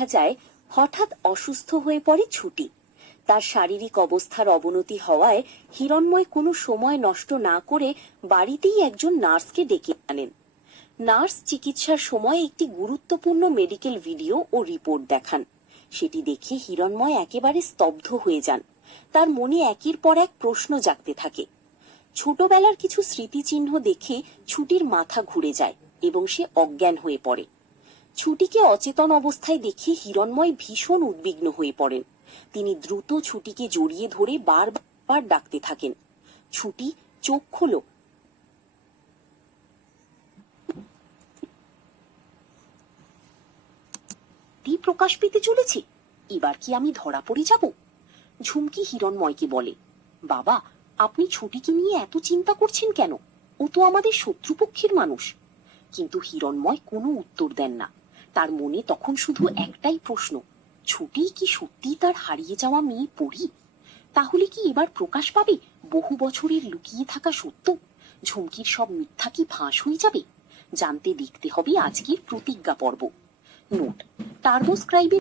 দেখা যায় হঠাৎ অসুস্থ হয়ে পড়ে ছুটি। তার শারীরিক অবস্থার অবনতি হওয়ায় হিরণময় কোনো সময় নষ্ট না করে বাড়িতেই একজন নার্সকে ডেকে আনেন। নার্স চিকিৎসার সময় একটি গুরুত্বপূর্ণ মেডিকেল ভিডিও ও রিপোর্ট দেখান। সেটি দেখে হিরণময় একেবারে স্তব্ধ হয়ে যান। তার মনে একের পর এক প্রশ্ন জাগতে থাকে। ছোটবেলার কিছু স্মৃতিচিহ্ন দেখে ছুটির মাথা ঘুরে যায় এবং সে অজ্ঞান হয়ে পড়ে। ছুটিকে অচেতন অবস্থায় দেখে হিরণময় ভীষণ উদ্বিগ্ন হয়ে পড়েন। তিনি দ্রুত ছুটিকে জড়িয়ে ধরে বারবার ডাকতে থাকেন, ছুটি চোখ খোলো। প্রকাশ পেতে চলেছে, এবার কি আমি ধরা পড়ে যাব? ঝুমকি হিরণময়কে বলে, বাবা, আপনি ছুটিকে নিয়ে এত চিন্তা করছেন কেন? ও তো আমাদের শত্রুপক্ষের মানুষ। কিন্তু হিরণময় কোনো উত্তর দেন না। তার মনে তখন শুধু একটাই প্রশ্ন, ছুটি কি সত্যি তার হারিয়ে যাওয়া মেয়ে পড়ি? তাহলে কি এবার প্রকাশ পাবে বহু বছরের লুকিয়ে থাকা সত্য? ঝুমকির সব মিথ্যা কি ফাঁস হয়ে যাবে? জানতে দেখতে হবে আজকের প্রতিজ্ঞা পর্ব। নোট: টার্বোস্ক্রাইবে